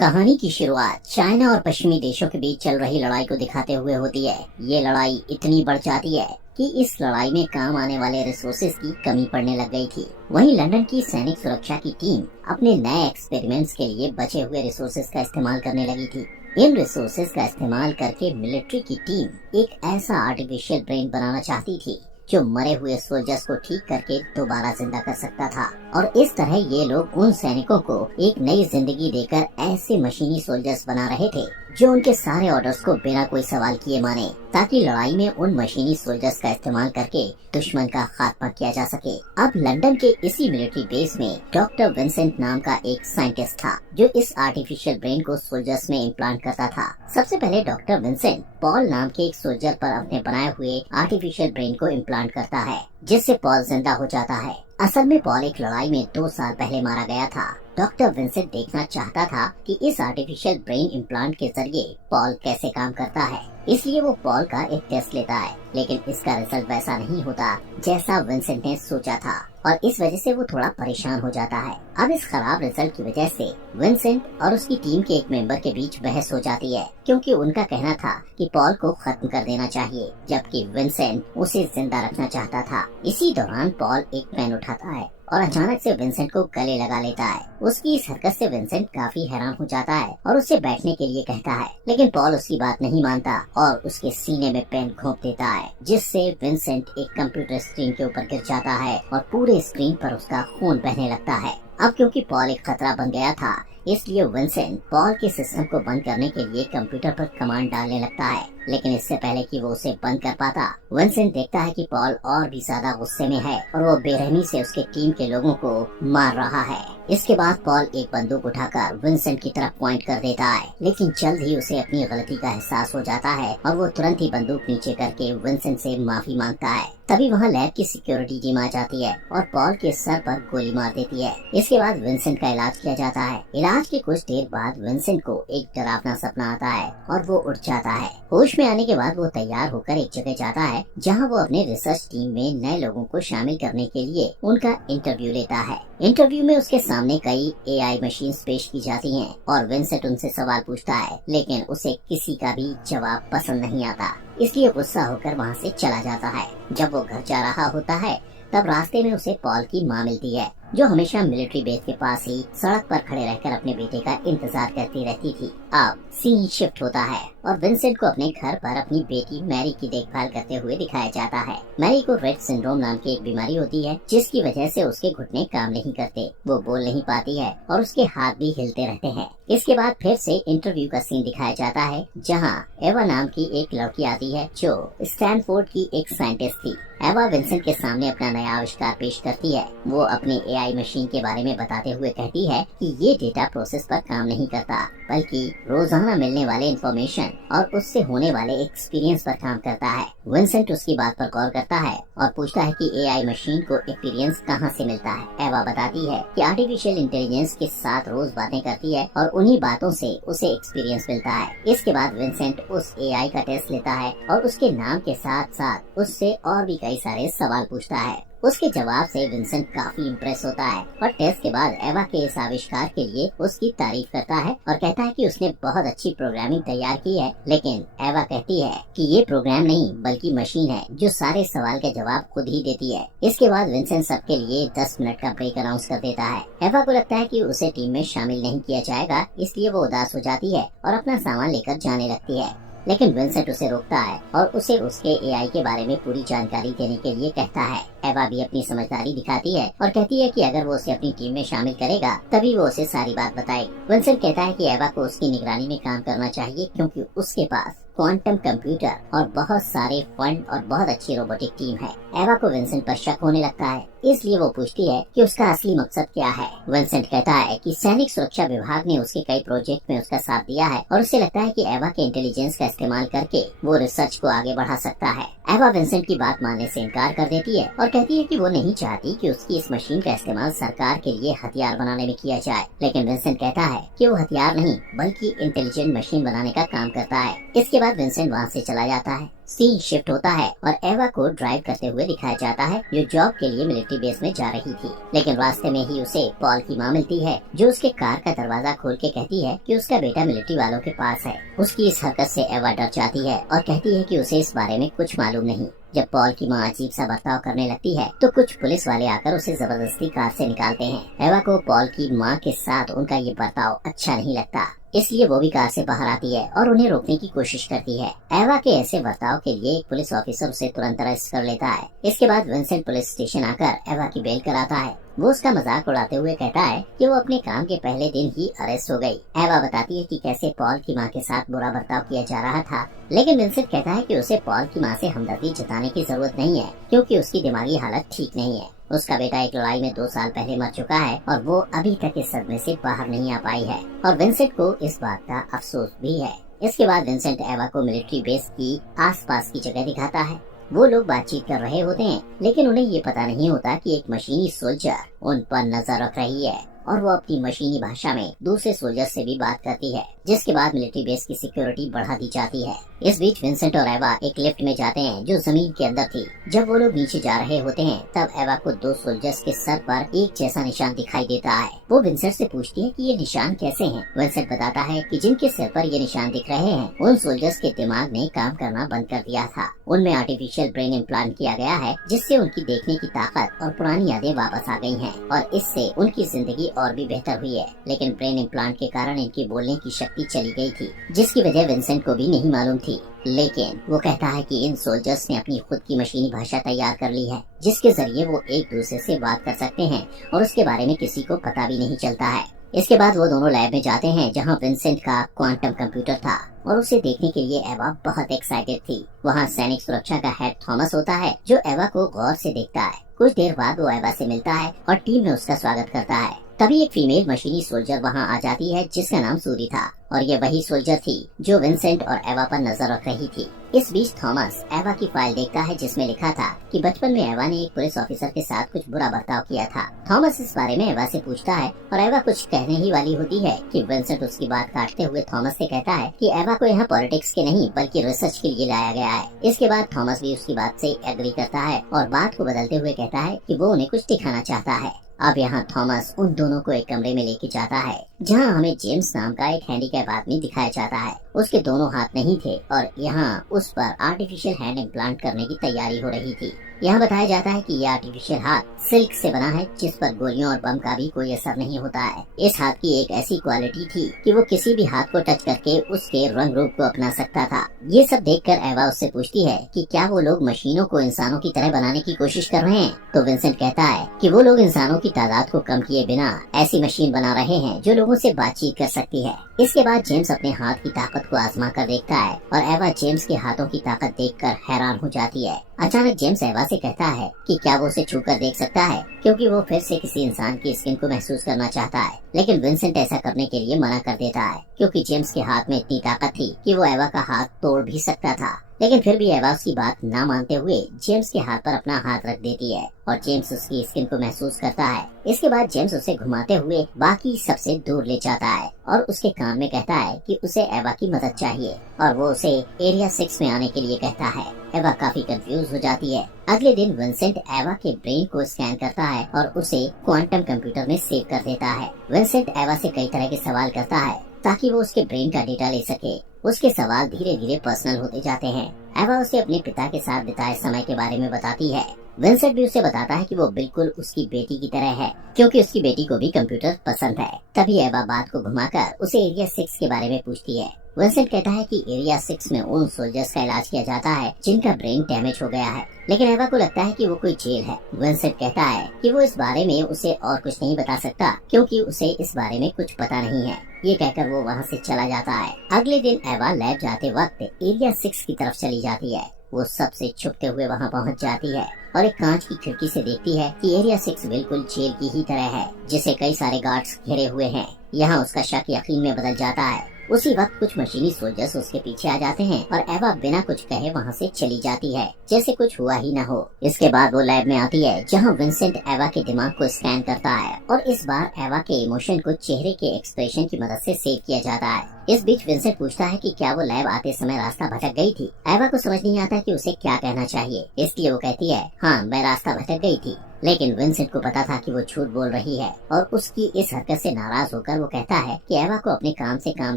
कहानी की शुरुआत चाइना और पश्चिमी देशों के बीच चल रही लड़ाई को दिखाते हुए होती है। ये लड़ाई इतनी बढ़ जाती है कि इस लड़ाई में काम आने वाले रिसोर्सेज की कमी पड़ने लग गई थी। वहीं लंदन की सैनिक सुरक्षा की टीम अपने नए एक्सपेरिमेंट्स के लिए बचे हुए रिसोर्सेज का इस्तेमाल करने लगी थी। इन रिसोर्सेज का इस्तेमाल करके मिलिट्री की टीम एक ऐसा आर्टिफिशियल ब्रेन बनाना चाहती थी जो मरे हुए सोल्जर्स को ठीक करके दोबारा जिंदा कर सकता था। और इस तरह ये लोग उन सैनिकों को एक नई जिंदगी देकर ऐसे मशीनी सोल्जर्स बना रहे थे जो उनके सारे ऑर्डर्स को बिना कोई सवाल किए माने, ताकि लड़ाई में उन मशीनी सोल्जर्स का इस्तेमाल करके दुश्मन का खात्मा किया जा सके। अब लंदन के इसी मिलिट्री बेस में डॉक्टर विंसेंट नाम का एक साइंटिस्ट था जो इस आर्टिफिशियल ब्रेन को सोल्जर्स में इम्प्लांट करता था। सबसे पहले डॉक्टर विंसेंट पॉल नाम के एक सोल्जर पर अपने बनाए हुए आर्टिफिशियल ब्रेन को इम्प्लांट करता है, जिससे पॉल जिंदा हो जाता है। असल में पॉल एक लड़ाई में 2 साल पहले मारा गया था। डॉक्टर विंसेंट देखना चाहता था कि इस आर्टिफिशियल ब्रेन इम्प्लांट के जरिए पॉल कैसे काम करता है, इसलिए वो पॉल का एक टेस्ट लेता है, लेकिन इसका रिजल्ट वैसा नहीं होता जैसा विंसेंट ने सोचा था और इस वजह से वो थोड़ा परेशान हो जाता है। अब इस खराब रिजल्ट की वजह से विंसेंट और उसकी टीम के एक मेंबर के बीच बहस हो जाती है, क्योंकि उनका कहना था कि पॉल को खत्म कर देना चाहिए, जबकि विंसेंट उसे जिंदा रखना चाहता था। इसी दौरान पॉल एक पेन उठाता है और अचानक से विंसेंट को गले लगा लेता है। उसकी इस हरकत से विंसेंट काफी हैरान हो जाता है और उससे बैठने के लिए कहता है, लेकिन पॉल उसकी बात नहीं मानता और उसके सीने में पेन घोंप देता है, जिससे विंसेंट एक कंप्यूटर स्क्रीन के ऊपर गिर जाता है और पूरे स्क्रीन पर उसका खून बहने लगता है। अब क्योंकि पॉल एक खतरा बन गया था, इसलिए विंसेंट पॉल के सिस्टम को बंद करने के लिए कंप्यूटर पर कमांड डालने लगता है, लेकिन इससे पहले कि वो उसे बंद कर पाता, विंसेंट देखता है कि पॉल और भी ज्यादा गुस्से में है और वो बेरहमी से उसके टीम के लोगों को मार रहा है। इसके बाद पॉल एक बंदूक उठाकर विंसेंट की तरफ पॉइंट कर देता है, लेकिन जल्द ही उसे अपनी गलती का एहसास हो जाता है और वो तुरंत ही बंदूक नीचे करके विंसेंट से माफी मांगता है। तभी वहाँ लैब की सिक्योरिटी टीम आ जाती है और पॉल के सर पर गोली मार देती है। इसके बाद विंसेंट का इलाज किया जाता है। इलाज के कुछ देर बाद विंसेंट को एक डरावना सपना आता है और वो उठ जाता है। होश में आने के बाद वो तैयार होकर एक जगह जाता है जहाँ वो अपने रिसर्च टीम में नए लोगों को शामिल करने के लिए उनका इंटरव्यू लेता है। इंटरव्यू में उसके सामने कई एआई मशीन्स पेश की जाती हैं और विंसेंट उनसे सवाल पूछता है, लेकिन उसे किसी का भी जवाब पसंद नहीं आता, इसलिए गुस्सा होकर वहाँ से चला जाता है। जब वो घर जा रहा होता है तब रास्ते में उसे पॉल की माँ मिलती है, जो हमेशा मिलिट्री बेस के पास ही सड़क पर खड़े रहकर अपने बेटे का इंतजार करती रहती थी। अब सीन शिफ्ट होता है और विंसेंट को अपने घर पर अपनी बेटी मैरी की देखभाल करते हुए दिखाया जाता है। मैरी को रेट सिंड्रोम नाम की एक बीमारी होती है, जिसकी वजह से उसके घुटने काम नहीं करते, वो बोल नहीं पाती है और उसके हाथ भी हिलते रहते हैं। इसके बाद फिर से इंटरव्यू का सीन दिखाया जाता है, जहाँ एवा नाम की एक लड़की आती है जो स्टैनफोर्ड की एक साइंटिस्ट थी। एवा विंसेंट के सामने अपना नया आविष्कार पेश करती है। वो अपने एआई मशीन के बारे में बताते हुए कहती है कि ये डेटा प्रोसेस पर काम नहीं करता, बल्कि रोजाना मिलने वाले इंफॉर्मेशन और उससे होने वाले एक्सपीरियंस पर काम करता है। विंसेंट उसकी बात पर गौर करता है और पूछता है कि एआई मशीन को एक्सपीरियंस कहाँ से मिलता है। एवा बताती है कि आर्टिफिशियल इंटेलिजेंस के साथ रोज बातें करती है और उन्हीं बातों से उसे एक्सपीरियंस मिलता है। इसके बाद विंसेंट उस एआई का टेस्ट लेता है और उसके नाम के साथ साथ उससे और भी कई सारे सवाल पूछता है। उसके जवाब से विंसेंट काफी इम्प्रेस होता है और टेस्ट के बाद एवा के इस आविष्कार के लिए उसकी तारीफ करता है और कहता है कि उसने बहुत अच्छी प्रोग्रामिंग तैयार की है। लेकिन एवा कहती है कि ये प्रोग्राम नहीं बल्कि मशीन है जो सारे सवाल के जवाब खुद ही देती है। इसके बाद विंसेंट सबके लिए 10 मिनट का ब्रेक अनाउंस कर देता है। एवा को लगता है कि उसे टीम में शामिल नहीं किया जाएगा, इसलिए वो उदास हो जाती है और अपना सामान लेकर जाने लगती है, लेकिन विंसेंट उसे रोकता है और उसे उसके एआई के बारे में पूरी जानकारी देने के लिए कहता है। एवा भी अपनी समझदारी दिखाती है और कहती है कि अगर वो उसे अपनी टीम में शामिल करेगा तभी वो उसे सारी बात बताएगी। विंसेंट कहता है कि एवा को उसकी निगरानी में काम करना चाहिए, क्योंकि उसके पास क्वांटम कंप्यूटर और बहुत सारे फंड और बहुत अच्छी रोबोटिक टीम है। एवा को विंसेंट पर शक होने लगता है, इसलिए वो पूछती है कि उसका असली मकसद क्या है। विंसेंट कहता है कि सैनिक सुरक्षा विभाग ने उसके कई प्रोजेक्ट में उसका साथ दिया है और उसे लगता है कि एवा के इंटेलिजेंस का इस्तेमाल करके वो रिसर्च को आगे बढ़ा सकता है। एवा विंसेंट की बात मानने से इनकार कर देती है और कहती है कि वो नहीं चाहती कि उसकी इस मशीन का इस्तेमाल सरकार के लिए हथियार बनाने में किया जाए। लेकिन विंसेंट कहता है कि वो हथियार नहीं बल्कि इंटेलिजेंट मशीन बनाने का काम करता है। इसके बाद विंसेंट वहाँ से चला जाता है। सीन शिफ्ट होता है और एवा को ड्राइव करते हुए दिखाया जाता है, जो जॉब के लिए मिलिट्री बेस में जा रही थी। लेकिन रास्ते में ही उसे पॉल की माँ मिलती है, जो उसके कार का दरवाजा खोल के कहती है कि उसका बेटा मिलिट्री वालों के पास है। उसकी इस हरकत से एवा डर जाती है और कहती है कि उसे इस बारे में कुछ मालूम नहीं। जब पॉल की माँ अजीब सा बर्ताव करने लगती है तो कुछ पुलिस वाले आकर उसे जबरदस्ती कार से निकालते हैं। एवा को पॉल की माँ के साथ उनका ये बर्ताव अच्छा नहीं लगता, इसलिए वो भी कार से बाहर आती है और उन्हें रोकने की कोशिश करती है। एवा के ऐसे बर्ताव के लिए एक पुलिस ऑफिसर उसे तुरंत अरेस्ट कर लेता है। इसके बाद विंसेंट पुलिस स्टेशन आकर एवा की बेल कराता है। वो उसका मजाक उड़ाते हुए कहता है कि वो अपने काम के पहले दिन ही अरेस्ट हो गई। एवा बताती है कि कैसे पॉल की माँ के साथ बुरा बर्ताव किया जा रहा था, लेकिन विंसेंट कहता है कि उसे पॉल की माँ से हमदर्दी जताने की जरूरत नहीं है, क्योंकि उसकी दिमागी हालत ठीक नहीं है। उसका बेटा एक लड़ाई में 2 साल पहले मर चुका है और वो अभी तक इस सदमे से बाहर नहीं आ पाई है, और विंसेंट को इस बात का अफसोस भी है। इसके बाद विंसेंट एवा को मिलिट्री बेस की आसपास की जगह दिखाता है। वो लोग बातचीत कर रहे होते हैं, लेकिन उन्हें ये पता नहीं होता कि एक मशीनी सोल्जर उन पर नजर रख रही है और वो अपनी मशीनी भाषा में दूसरे सोल्जर से भी बात करती है, जिसके बाद मिलिट्री बेस की सिक्योरिटी बढ़ा दी जाती है। इस बीच विंसेंट और एवा एक लिफ्ट में जाते हैं जो जमीन के अंदर थी। जब वो लोग नीचे जा रहे होते हैं तब एवा को 2 सोल्जर्स के सर पर एक जैसा निशान दिखाई देता है। वो विंसेंट से पूछती है कि ये निशान कैसे हैं। विंसेंट बताता है कि जिनके सिर पर ये निशान दिख रहे हैं उन सोल्जर्स के दिमाग ने काम करना बंद कर दिया था। उनमें आर्टिफिशियल ब्रेन इम्प्लांट किया गया है, जिससे उनकी देखने की ताकत और पुरानी यादें वापस आ गई हैं और इससे उनकी जिंदगी और भी बेहतर हुई है। लेकिन ब्रेन इम्प्लांट के कारण इनकी बोलने की शक्ति चली गई थी, जिसकी वजह विंसेंट को भी नहीं मालूम थी। लेकिन वो कहता है कि इन सोल्जर्स ने अपनी खुद की मशीनी भाषा तैयार कर ली है, जिसके जरिए वो एक दूसरे से बात कर सकते हैं और उसके बारे में किसी को पता भी नहीं चलता है। इसके बाद वो दोनों लैब में जाते हैं जहां विंसेंट का क्वांटम कंप्यूटर था और उसे देखने के लिए एवा बहुत एक्साइटेड थी। वहां सैनिक सुरक्षा का हेड थॉमस होता है, जो एवा को गौर से देखता है। कुछ देर बाद वो एवा से मिलता है और टीम में उसका स्वागत करता है। तभी एक फीमेल मशीनी सोल्जर वहां आ जाती है, जिसका नाम सूरी था, और ये वही सोल्जर थी जो विंसेंट और एवा पर नजर रख रही थी। इस बीच थॉमस एवा की फाइल देखता है, जिसमें लिखा था कि बचपन में एवा ने एक पुलिस ऑफिसर के साथ कुछ बुरा बर्ताव किया था। थॉमस इस बारे में एवा से पूछता है और एवा कुछ कहने ही वाली होती है कि विंसेंट उसकी बात काटते हुए थॉमस से कहता है कि एवा को यहाँ पॉलिटिक्स के नहीं बल्कि रिसर्च के लिए लाया गया है। इसके बाद थॉमस भी उसकी बात से एग्री करता है और बात को बदलते हुए कहता है कि वो उन्हें कुछ दिखाना चाहता है। अब यहाँ थॉमस उन दोनों को एक कमरे में लेके जाता है, जहाँ हमें जेम्स नाम का एक हैंडीकैप आदमी दिखाया जाता है। उसके दोनों हाथ नहीं थे और यहाँ उस पर आर्टिफिशियल हैंड इम्प्लांट करने की तैयारी हो रही थी। यहाँ बताया जाता है कि यह आर्टिफिशियल हाथ सिल्क से बना है, जिस पर गोलियों और बम का भी कोई असर नहीं होता है। इस हाथ की एक ऐसी क्वालिटी थी कि वो किसी भी हाथ को टच करके उसके रंग रूप को अपना सकता था। ये सब देखकर एवा उससे पूछती है कि क्या वो लोग मशीनों को इंसानों की तरह बनाने की कोशिश कर रहे हैं। तो विंसेंट कहता है कि वो लोग इंसानों की तादाद को कम किए बिना ऐसी मशीन बना रहे हैं जो लोगों से बातचीत कर सकती है। इसके बाद जेम्स अपने हाथ की ताकत को आजमा कर देखता है और एवा जेम्स के हाथों की ताकत देखकर हैरान हो जाती है। अचानक जेम्स एवा से कहता है कि क्या वो उसे छूकर देख सकता है, क्योंकि वो फिर से किसी इंसान की स्किन को महसूस करना चाहता है। लेकिन विंसेंट ऐसा करने के लिए मना कर देता है, क्योंकि जेम्स के हाथ में इतनी ताकत थी कि वो एवा का हाथ तोड़ भी सकता था। लेकिन फिर भी एवा उसकी बात ना मानते हुए जेम्स के हाथ पर अपना हाथ रख देती है और जेम्स उसकी स्किन को महसूस करता है। इसके बाद जेम्स उसे घुमाते हुए बाकी सबसे दूर ले जाता है और उसके कान में कहता है कि उसे एवा की मदद चाहिए और वो उसे एरिया 6 में आने के लिए कहता है। एवा काफी कंफ्यूज हो जाती है। अगले दिन विंसेंट एवा के ब्रेन को स्कैन करता है और उसे क्वांटम कंप्यूटर में सेव कर देता है। विंसेंट एवा से कई तरह के सवाल करता है ताकि वो उसके ब्रेन का डेटा ले सके। उसके सवाल धीरे धीरे पर्सनल होते जाते हैं। एवा उसे अपने पिता के साथ बिताए समय के बारे में बताती है। विंसेंट भी उसे बताता है कि वो बिल्कुल उसकी बेटी की तरह है, क्योंकि उसकी बेटी को भी कंप्यूटर पसंद है। तभी एवा बात को घुमाकर उसे एरिया 6 के बारे में पूछती है। विंसेंट कहता है कि एरिया 6 में उन सोल्जर्स का इलाज किया जाता है जिनका ब्रेन डैमेज हो गया है, लेकिन एवा को लगता है कि वो कोई जेल है। विंसेंट कहता है कि वो इस बारे में उसे और कुछ नहीं बता सकता, क्योंकि उसे इस बारे में कुछ पता नहीं है। ये कहकर वो वहाँ से चला जाता है। अगले दिन एवा लैब जाते वक्त एरिया 6 की तरफ चली जाती है। वो सबसे छुपते हुए वहाँ पहुँच जाती है और एक कांच की खिड़की से देखती है कि एरिया 6 बिल्कुल जेल की ही तरह है, जिसे कई सारे गार्ड्स घेरे हुए हैं। यहाँ उसका शक यकीन में बदल जाता है। उसी वक्त कुछ मशीनी सोल्जर्स उसके पीछे आ जाते हैं और एवा बिना कुछ कहे वहाँ से चली जाती है, जैसे कुछ हुआ ही न हो। इसके बाद वो लैब में आती है, जहाँ विंसेंट एवा के दिमाग को स्कैन करता है और इस बार एवा के इमोशन को चेहरे के एक्सप्रेशन की मदद से सेव किया जाता है। इस बीच विंसेंट पूछता है कि क्या वो लैब आते समय रास्ता भटक गई थी। एवा को समझ नहीं आता कि उसे क्या कहना चाहिए, इसलिए वो कहती है हाँ मैं रास्ता भटक गई थी। लेकिन विंसेंट को पता था कि वो झूठ बोल रही है और उसकी इस हरकत से नाराज होकर वो कहता है कि एवा को अपने काम से काम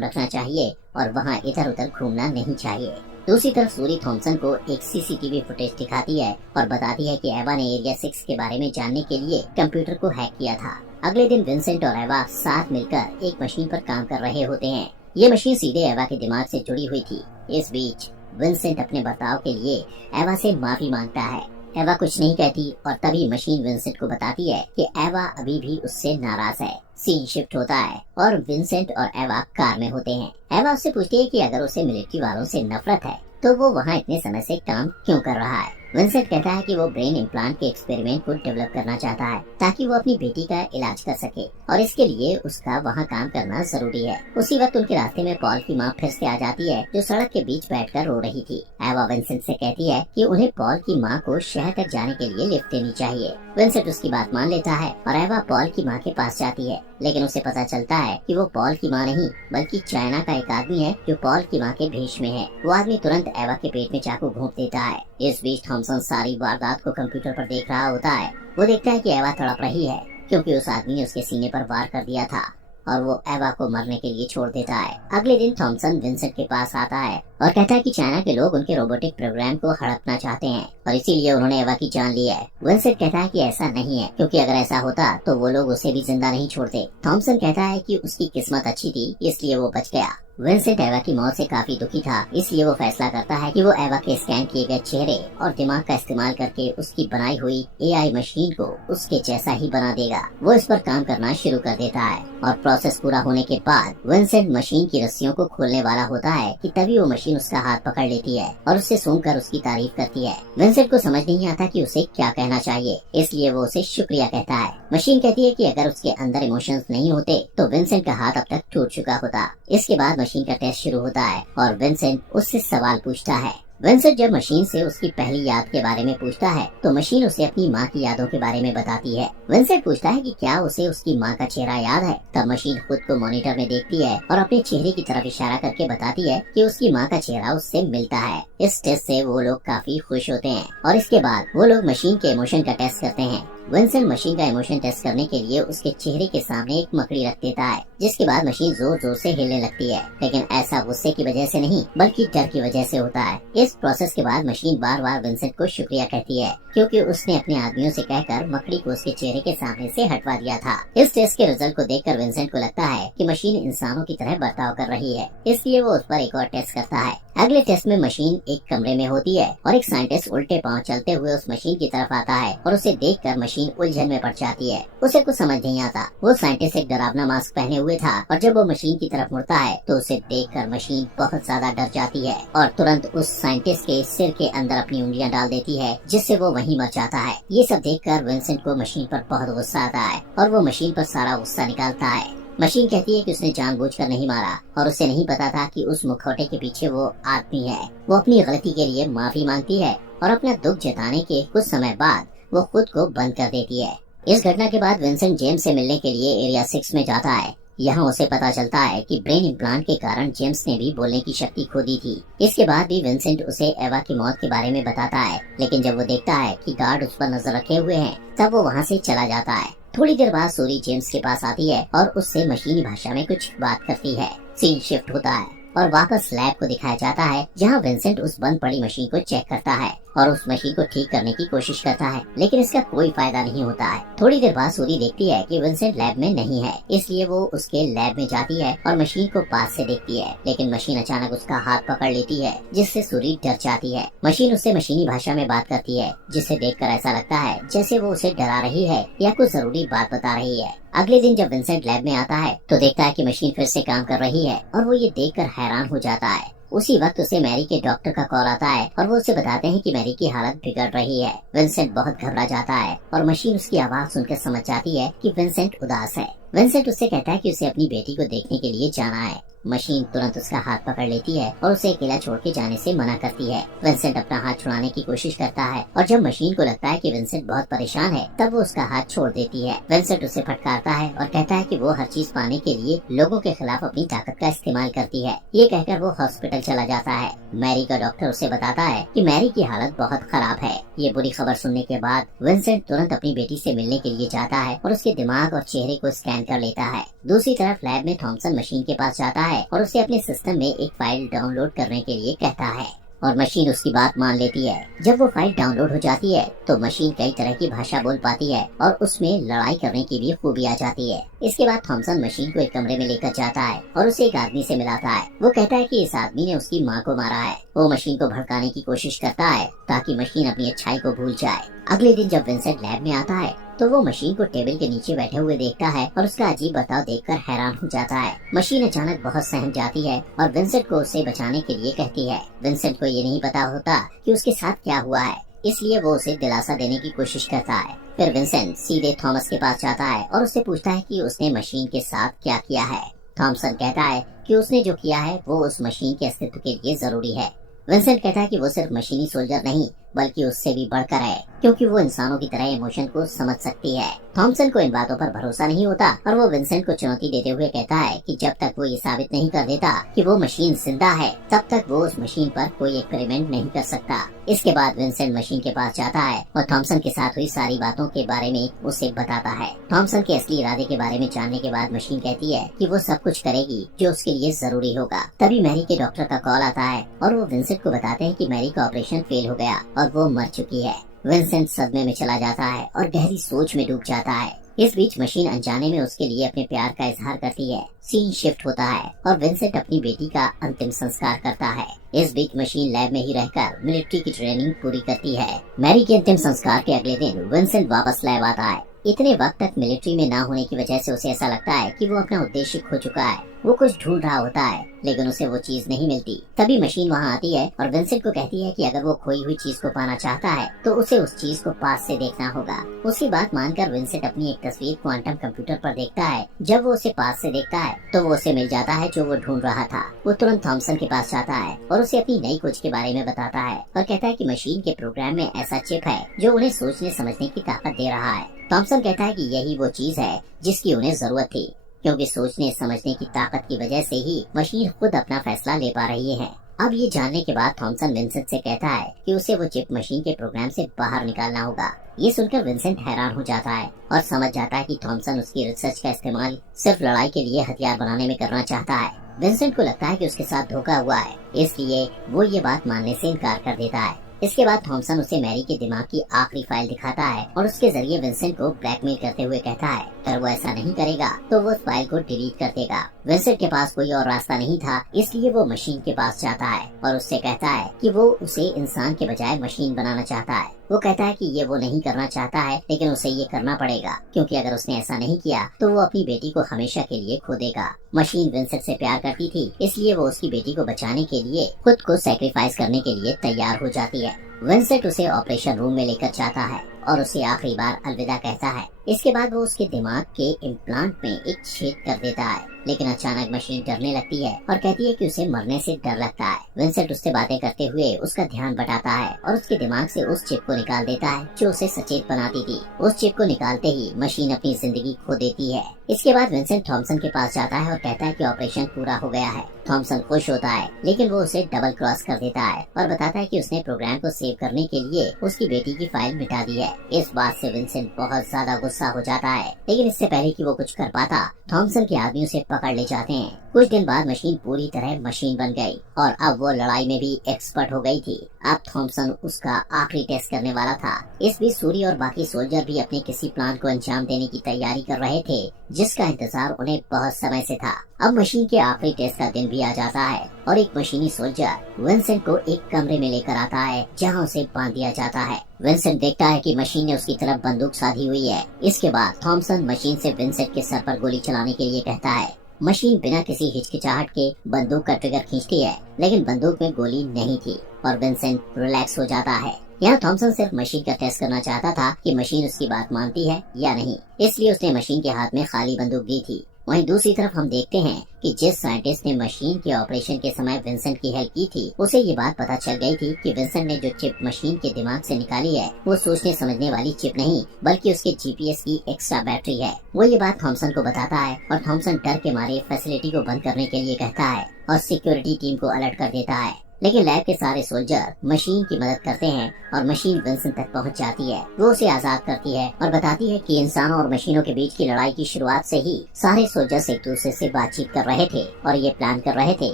रखना चाहिए और वहाँ इधर उधर घूमना नहीं चाहिए। दूसरी तरफ सूरी थॉमसन को एक सीसीटीवी फुटेज दिखाती है और बताती है कि एवा ने एरिया 6 के बारे में जानने के लिए कंप्यूटर को हैक किया था। अगले दिन विंसेंट और एवा साथ मिलकर एक मशीन पर काम कर रहे होते हैं। ये मशीन सीधे एवा के दिमाग से जुड़ी हुई थी। इस बीच विंसेंट अपने बर्ताव के लिए एवा से माफी मांगता है। एवा कुछ नहीं कहती और तभी मशीन विंसेंट को बताती है कि एवा अभी भी उससे नाराज है। सीन शिफ्ट होता है और विंसेंट और एवा कार में होते हैं। एवा उससे पूछती है कि अगर उसे मिलिट्री वालों से नफरत है तो वो वहाँ इतने समय से काम क्यों कर रहा है। विंसेंट कहता है कि वो ब्रेन इम्प्लांट के एक्सपेरिमेंट को डेवलप करना चाहता है ताकि वो अपनी बेटी का इलाज कर सके और इसके लिए उसका वहाँ काम करना जरूरी है। उसी वक्त उनके रास्ते में पॉल की माँ फिर से आ जाती है जो सड़क के बीच बैठकर रो रही थी। एवा विंसेंट से कहती है कि उन्हें पॉल की माँ को शहर तक जाने के लिए लिफ्ट देनी चाहिए। विंसेंट उसकी बात मान लेता है और एवा पॉल की माँ के पास जाती है, लेकिन उसे पता चलता है कि वो पॉल की माँ नहीं बल्कि चाइना का एक आदमी है जो पॉल की माँ के भेष में है। वो आदमी तुरंत एवा के पेट में चाकू घोंप देता है। इस बीच थॉमसन सारी वारदात को कंप्यूटर पर देख रहा होता है। वो देखता है कि एवा तड़प रही है क्योंकि उस आदमी ने उसके सीने पर वार कर दिया था और वो एवा को मरने के लिए छोड़ देता है। अगले दिन थॉमसन विंसेंट के पास आता है और कहता है कि चाइना के लोग उनके रोबोटिक प्रोग्राम को हड़पना चाहते हैं और इसीलिए उन्होंने एवा की जान ली है। विंसेंट कहता है कि ऐसा नहीं है क्योंकि अगर ऐसा होता तो वो लोग उसे भी जिंदा नहीं छोड़ते। थॉमसन कहता है कि उसकी किस्मत अच्छी थी इसलिए वो बच गया। विंसेंट एवा की मौत से काफी दुखी था, इसलिए वो फैसला करता है कि वो एवा के स्कैन किए गए चेहरे और दिमाग का इस्तेमाल करके उसकी बनाई हुई एआई मशीन को उसके जैसा ही बना देगा। वो इस पर काम करना शुरू कर देता है और प्रोसेस पूरा होने के बाद विंसेंट मशीन की रस्सियों को खोलने वाला होता है कि तभी वो मशीन उसका हाथ पकड़ लेती है और उससे सूंघकर उसकी तारीफ करती है। विंसेंट को समझ नहीं आता कि उसे क्या कहना चाहिए, इसलिए वो उसे शुक्रिया कहता है। मशीन कहती है कि अगर उसके अंदर इमोशंस नहीं होते तो विंसेंट का हाथ अब तक टूट चुका होता। इसके बाद मशीन का टेस्ट शुरू होता है और विंसेंट उससे सवाल पूछता है। विंसेंट जब मशीन से उसकी पहली याद के बारे में पूछता है तो मशीन उसे अपनी माँ की यादों के बारे में बताती है। विंसेंट पूछता है कि क्या उसे उसकी माँ का चेहरा याद है। तब मशीन खुद को मॉनिटर में देखती है और अपने चेहरे की तरफ इशारा करके बताती है कि उसकी माँ का चेहरा उससे मिलता है। इस टेस्ट से वो लोग काफी खुश होते हैं और इसके बाद वो लोग मशीन के इमोशन का टेस्ट करते हैं। विंसेंट मशीन का इमोशन टेस्ट करने के लिए उसके चेहरे के सामने एक मकड़ी रख देता है, जिसके बाद मशीन जोर जोर से हिलने लगती है, लेकिन ऐसा गुस्से की वजह से नहीं बल्कि डर की वजह से होता है। इस प्रोसेस के बाद मशीन बार बार विंसेंट को शुक्रिया कहती है क्योंकि उसने अपने आदमियों से कहकर मकड़ी को उसके चेहरे के सामने से हटवा दिया था। इस टेस्ट के रिजल्ट को देखकर विंसेंट को लगता है कि मशीन इंसानों की तरह बर्ताव कर रही है, इसलिए वो उस पर एक और टेस्ट करता है। अगले टेस्ट में मशीन एक कमरे में होती है और एक साइंटिस्ट उल्टे पांव चलते हुए उस मशीन की तरफ आता है और उसे देखकर मशीन उलझन में पड़ जाती है। उसे कुछ समझ नहीं आता। वो साइंटिस्ट एक डरावना मास्क पहने हुए था और जब वो मशीन की तरफ मुड़ता है तो उसे देखकर मशीन बहुत ज्यादा डर जाती है और तुरंत उस साइंटिस्ट के सिर के अंदर अपनी उंगलियां डाल देती है, जिससे वो वहीं मर जाता है। ये सब देखकर विंसेंट को मशीन पर बहुत गुस्सा आता है और वो मशीन पर सारा गुस्सा निकालता है। मशीन कहती है कि उसने जानबूझकर नहीं मारा और उसे नहीं पता था कि उस मुखौटे के पीछे वो आदमी है। वो अपनी गलती के लिए माफी मांगती है और अपना दुख जताने के कुछ समय बाद वो खुद को बंद कर देती है। इस घटना के बाद विंसेंट जेम्स से मिलने के लिए एरिया 6 में जाता है। यहाँ उसे पता चलता है कि ब्रेन इम्प्लांट के कारण जेम्स ने भी बोलने की शक्ति खो दी थी। इसके बाद भी विंसेंट उसे एवा की मौत के बारे में बताता है, लेकिन जब वो देखता है कि गार्ड उस पर नजर रखे हुए हैं तब वो वहाँ से चला जाता है। थोड़ी देर बाद सूरी जेम्स के पास आती है और उससे मशीनी भाषा में कुछ बात करती है। सीन शिफ्ट होता है और वापस लैब को दिखाया जाता है, जहाँ विंसेंट उस बंद पड़ी मशीन को चेक करता है और उस मशीन को ठीक करने की कोशिश करता है, लेकिन इसका कोई फायदा नहीं होता है। थोड़ी देर बाद सूरी देखती है कि विंसेंट लैब में नहीं है, इसलिए वो उसके लैब में जाती है और मशीन को पास से देखती है, लेकिन मशीन अचानक उसका हाथ पकड़ लेती है, जिससे सूरी डर जाती है। मशीन उससे मशीनी भाषा में बात करती है, जिसे देखकर ऐसा लगता है जैसे वो उसे डरा रही है या कुछ जरूरी बात बता रही है। अगले दिन जब विंसेंट लैब में आता है तो देखता है कि मशीन फिर से काम कर रही है और वो ये देखकर हैरान हो जाता है। उसी वक्त उसे मैरी के डॉक्टर का कॉल आता है और वो उसे बताते हैं कि मैरी की हालत बिगड़ रही है। विंसेंट बहुत घबरा जाता है और मशीन उसकी आवाज सुनकर समझ जाती है कि विंसेंट उदास है। विंसेंट उससे कहता है कि उसे अपनी बेटी को देखने के लिए जाना है। मशीन तुरंत उसका हाथ पकड़ लेती है और उसे अकेला छोड़ के जाने से मना करती है। विंसेंट अपना हाथ छुड़ाने की कोशिश करता है और जब मशीन को लगता है कि विंसेंट बहुत परेशान है तब वो उसका हाथ छोड़ देती है। विंसेंट उसे फटकारता है और कहता है कि वो हर चीज पाने के लिए लोगों के खिलाफ अपनी ताकत का इस्तेमाल करती है। ये कहकर वो हॉस्पिटल चला जाता है। मैरी का डॉक्टर उसे बताता है कि मैरी की हालत बहुत खराब है। ये बुरी खबर सुनने के बाद विंसेंट तुरंत अपनी बेटी से मिलने के लिए जाता है और उसके दिमाग और चेहरे को स्कैन कर लेता है। दूसरी तरफ लैब में थॉमसन मशीन के पास जाता है और उसे अपने सिस्टम में एक फाइल डाउनलोड करने के लिए कहता है और मशीन उसकी बात मान लेती है। जब वो फाइल डाउनलोड हो जाती है तो मशीन कई तरह की भाषा बोल पाती है और उसमें लड़ाई करने की भी खूबी आ जाती है। इसके बाद थॉमसन मशीन को एक कमरे में लेकर जाता है और उसे एक आदमी से मिलाता है। वो कहता है कि इस आदमी ने उसकी माँ को मारा है। वो मशीन को भड़काने की कोशिश करता है ताकि मशीन अपनी अच्छाई को भूल जाए। अगले दिन जब विंसेंट लैब में आता है तो वो मशीन को टेबल के नीचे बैठे हुए देखता है और उसका अजीब बर्ताव देखकर हैरान हो जाता है। मशीन अचानक बहुत सहम जाती है और विंसेंट को उसे बचाने के लिए कहती है। विंसेंट को ये नहीं पता होता कि उसके साथ क्या हुआ है, इसलिए वो उसे दिलासा देने की कोशिश करता है। फिर विंसेंट सीधे थॉमस के पास जाता है और उससे पूछता है कि उसने मशीन के साथ क्या किया है। थॉमसन कहता है कि उसने जो किया है वो उस मशीन के अस्तित्व के लिए जरूरी है। विंसेंट कहता है कि वो सिर्फ मशीनी सोल्जर नहीं बल्कि उससे भी बढ़कर है, क्योंकि वो इंसानों की तरह इमोशन को समझ सकती है। थॉमसन को इन बातों पर भरोसा नहीं होता और वो विंसेंट को चुनौती देते हुए कहता है कि जब तक वो ये साबित नहीं कर देता कि वो मशीन जिंदा है तब तक वो उस मशीन पर कोई एक्सपेरिमेंट नहीं कर सकता। इसके बाद विंसेंट मशीन के पास जाता है और थॉमसन के साथ हुई सारी बातों के बारे में उसे बताता है। थॉमसन के असली इरादे के बारे में जानने के बाद मशीन कहती है कि वो सब कुछ करेगी जो उसके लिए जरूरी होगा। तभी मैरी के डॉक्टर का कॉल आता है और वो विंसेंट को बताते हैं कि मैरी का ऑपरेशन फेल हो गया और वो मर चुकी है। विंसेंट सदमे में चला जाता है और गहरी सोच में डूब जाता है। इस बीच मशीन अनजाने में उसके लिए अपने प्यार का इजहार करती है। सीन शिफ्ट होता है और विंसेंट अपनी बेटी का अंतिम संस्कार करता है। इस बीच मशीन लैब में ही रहकर मिलिट्री की ट्रेनिंग पूरी करती है। मैरी के अंतिम संस्कार के अगले दिन विंसेंट वापस लैब आता है। इतने वक्त तक मिलिट्री में ना होने की वजह से उसे ऐसा लगता है कि वो अपना उद्देश्य खो चुका है। वो कुछ ढूंढ रहा होता है लेकिन उसे वो चीज नहीं मिलती। तभी मशीन वहाँ आती है और विंसेंट को कहती है कि अगर वो खोई हुई चीज को पाना चाहता है तो उसे उस चीज को पास से देखना होगा। उसकी बात मानकर विंसेंट अपनी एक तस्वीर क्वांटम कंप्यूटर पर देखता है। जब वो उसे पास से देखता है तो वो उसे मिल जाता है जो वो ढूंढ रहा था। वो तुरंत थॉमसन के पास जाता है और उसे अपनी नई खोज के बारे में बताता है और कहता है कि मशीन के प्रोग्राम में ऐसा चिप है जो उन्हें सोचने समझने की ताकत दे रहा है। थॉमसन कहता है कि यही वो चीज है जिसकी उन्हें जरूरत थी, क्योंकि सोचने समझने की ताकत की वजह से ही मशीन खुद अपना फैसला ले पा रही है। अब ये जानने के बाद थॉमसन विंसेंट से कहता है कि उसे वो चिप मशीन के प्रोग्राम से बाहर निकालना होगा। ये सुनकर विंसेंट हैरान हो जाता है और समझ जाता है कि थॉमसन उसकी रिसर्च का इस्तेमाल सिर्फ लड़ाई के लिए हथियार बनाने में करना चाहता है। विंसेंट को लगता है कि उसके साथ धोखा हुआ है, इसलिए वो ये बात मानने से इनकार कर देता है। इसके बाद थॉमसन उसे मैरी के दिमाग की आखिरी फाइल दिखाता है और उसके जरिए विंसेंट को ब्लैकमेल करते हुए कहता है अगर वो ऐसा नहीं करेगा तो वो उस फाइल को डिलीट कर देगा। विंसेंट के पास कोई और रास्ता नहीं था, इसलिए वो मशीन के पास जाता है और उससे कहता है कि वो उसे इंसान के बजाय मशीन बनाना चाहता है। वो कहता है कि ये वो नहीं करना चाहता है लेकिन उसे ये करना पड़ेगा, क्योंकि अगर उसने ऐसा नहीं किया तो वो अपनी बेटी को हमेशा के लिए खो देगा। मशीन विंसेंट से प्यार करती थी, इसलिए वो उसकी बेटी को बचाने के लिए खुद को सैक्रिफाइस करने के लिए तैयार हो जाती है। विंसेंट उसे ऑपरेशन रूम में लेकर जाता है और उसे आखिरी बार अलविदा कहता है। इसके बाद वो उसके दिमाग के इम्प्लांट में एक छेद कर देता है, लेकिन अचानक मशीन डरने लगती है और कहती है कि उसे मरने से डर लगता है। विंसेंट उससे बातें करते हुए उसका ध्यान बटाता है और उसके दिमाग से उस चिप को निकाल देता है जो उसे सचेत बनाती थी। उस चिप को निकालते ही मशीन अपनी जिंदगी खो देती है। इसके बाद विंसेंट थॉमसन के पास जाता है और कहता है कि ऑपरेशन पूरा हो गया है। थॉमसन खुश होता है, लेकिन वो उसे डबल क्रॉस कर देता है और बताता है कि उसने प्रोग्राम को सेव करने के लिए उसकी बेटी की फाइल मिटा दी है। इस बात से विंसेंट बहुत ज्यादा गुस्सा हो जाता है, लेकिन इससे पहले कि वो कुछ कर पाता थॉमसन के आदमी उसे पकड़ ले जाते हैं। कुछ दिन बाद मशीन पूरी तरह मशीन बन गई और अब वो लड़ाई में भी एक्सपर्ट हो गई थी। अब थॉमसन उसका आखिरी टेस्ट करने वाला था। इस बीच सूरी और बाकी सोल्जर भी अपने किसी प्लान को अंजाम देने की तैयारी कर रहे थे, जिसका इंतजार उन्हें बहुत समय से था। अब मशीन के आखिरी टेस्ट का दिन भी आ जाता है और एक मशीनी सोल्जर विंसेंट को एक कमरे में लेकर आता है जहां उसे बांध दिया जाता है। विंसेंट देखता है कि मशीन ने उसकी तरफ बंदूक साधी हुई है। इसके बाद थॉमसन मशीन से विंसेंट के सर पर गोली चलाने के लिए कहता है। मशीन बिना किसी हिचकिचाहट के बंदूक का ट्रिगर खींचती है, लेकिन बंदूक में गोली नहीं थी और विंसेंट रिलैक्स हो जाता है। यहाँ थॉमसन सिर्फ मशीन का टेस्ट करना चाहता था कि मशीन उसकी बात मानती है या नहीं, इसलिए उसने मशीन के हाथ में खाली बंदूक दी थी। वहीं दूसरी तरफ हम देखते हैं कि जिस साइंटिस्ट ने मशीन के ऑपरेशन के समय विंसेंट की हेल्प की थी, उसे ये बात पता चल गई थी कि विंसेंट ने जो चिप मशीन के दिमाग से निकाली है वो सोचने समझने वाली चिप नहीं बल्कि उसके जीपीएस की एक्स्ट्रा बैटरी है। वो ये बात थॉमसन को बताता है और थॉमसन डर के मारे फैसिलिटी को बंद करने के लिए कहता है और सिक्योरिटी टीम को अलर्ट कर देता है। लेकिन लैब के सारे सोल्जर मशीन की मदद करते हैं और मशीन विंसेंट तक पहुंच जाती है। वो उसे आजाद करती है और बताती है कि इंसानों और मशीनों के बीच की लड़ाई की शुरुआत से ही सारे सोल्जर्स एक दूसरे से बातचीत कर रहे थे और ये प्लान कर रहे थे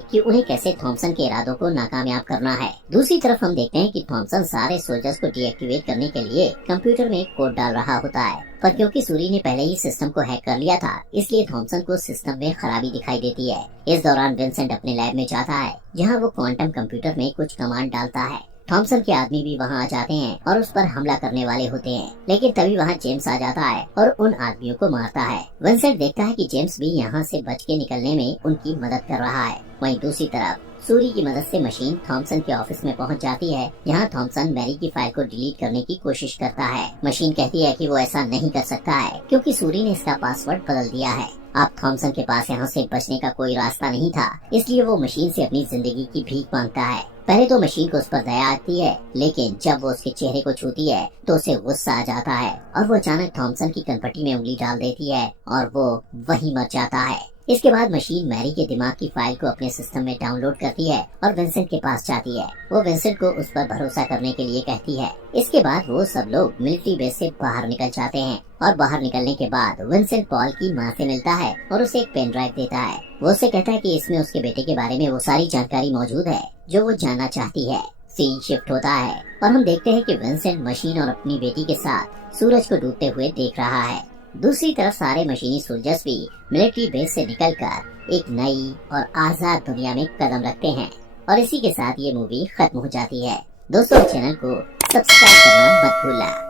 कि उन्हें कैसे थॉमसन के इरादों को नाकामयाब करना है। दूसरी तरफ हम देखते हैं कि थॉमसन सारे सोल्जर्स को डीएक्टिवेट करने के लिए कंप्यूटर में एक कोड डाल रहा होता है, पर क्योंकि सूरी ने पहले ही सिस्टम को हैक कर लिया था इसलिए थॉमसन को सिस्टम में खराबी दिखाई देती है। इस दौरान विंसेंट अपने लैब में जाता है जहां वो क्वांटम कंप्यूटर में कुछ कमांड डालता है। थॉमसन के आदमी भी वहां आ जाते हैं और उस पर हमला करने वाले होते हैं, लेकिन तभी वहां जेम्स आ जाता है और उन आदमियों को मारता है। विंसेंट देखता है कि जेम्स भी यहाँ से बच के निकलने में उनकी मदद कर रहा है। वहीं दूसरी तरफ सूरी की मदद से मशीन थॉमसन के ऑफिस में पहुंच जाती है जहां थॉमसन मैरी की फाइल को डिलीट करने की कोशिश करता है। मशीन कहती है कि वो ऐसा नहीं कर सकता है क्योंकि सूरी ने इसका पासवर्ड बदल दिया है। अब थॉमसन के पास यहाँ से बचने का कोई रास्ता नहीं था, इसलिए वो मशीन से अपनी जिंदगी की भीख मांगता है। पहले तो मशीन को उस पर दया आती है, लेकिन जब वो उसके चेहरे को छूती है तो उसे गुस्सा आ जाता है और वो अचानक थॉमसन की कनपटी में उंगली डाल देती है और वो वहीं मर जाता है। इसके बाद मशीन मैरी के दिमाग की फाइल को अपने सिस्टम में डाउनलोड करती है और विंसेंट के पास जाती है। वो विंसेंट को उस पर भरोसा करने के लिए कहती है। इसके बाद वो सब लोग मिलिट्री बेस से बाहर निकल जाते हैं और बाहर निकलने के बाद विंसेंट पॉल की माँ से मिलता है और उसे एक पेन ड्राइव देता है। वो उसे कहता है कि इसमें उसके बेटे के बारे में वो सारी जानकारी मौजूद है जो वो जानना चाहती है। सीन शिफ्ट होता है और हम देखते हैं कि विंसेंट मशीन और अपनी बेटी के साथ सूरज को डूबते हुए देख रहा है। दूसरी तरफ सारे मशीनी सोल्जर्स भी मिलिट्री बेस से निकलकर एक नई और आजाद दुनिया में कदम रखते हैं और इसी के साथ ये मूवी खत्म हो जाती है। दोस्तों चैनल को सब्सक्राइब करना मत भूलना।